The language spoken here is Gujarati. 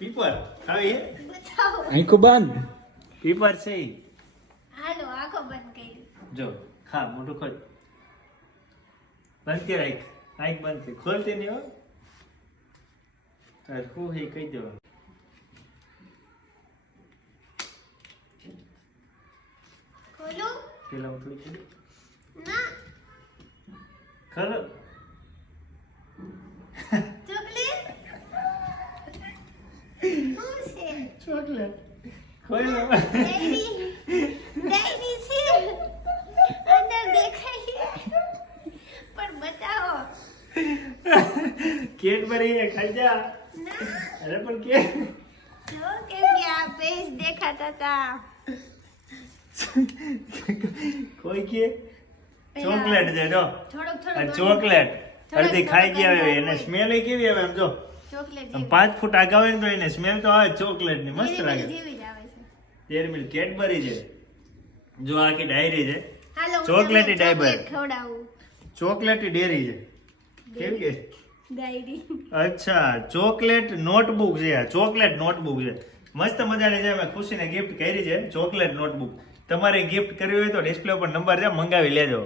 પીપર આવી બતાવો આંખો બંધ. પીપર છે ઈ. હાલો આંખો બંધ કરી જો હા મોટું ખોલ બંધ કે રાખ આંખ બંધ છે ખોલતી નહીં હો તાર હું હે કહી દેવા ખોલો પેલા હું થોડી ખોલી ના ખોલો ચોકલેટ શું છે ચોકલેટ ખોલ ડાયરી ડાયરી છે અંદર દેખાય છે પણ બતાવો કેડબરી હે ખાઈ જા ના અરે પણ કે જો કેમ કે આ પેજ દેખાતા હતા કોઈ કે ચોકલેટ છે જો થોડોક આ થોડોક ચોકલેટ અડધી ખાઈ ગયા થોડોક હોય એને સ્મેલ કેવી આવે એમ જો ચોકલેટ આમ 5 ફૂટ આગળ હોય ને તો એને સ્મેલ તો આવે ચોકલેટ ની મસ્ત લાગે જેવી જ આવે છે ડેરી મિલ્ક કેડબરી છે જો આખી ડાયરી છે હાલો હું ચોકલેટી તમને ડાયબર. ચોકલેટ ખવડાવું ચોકલેટી ડેરી છે કેવી કે ડાયરી અચ્છા ચોકલેટ નોટબુક છે આ ચોકલેટ નોટબુક છે મસ્ત મજાની છે મેં ખુશીને ગિફ્ટ કરી છે ચોકલેટ નોટબુક તમારે ગિફ્ટ કરવી હોય તો ડિસ્પ્લે ઉપર નંબર છે મંગાવી લેજો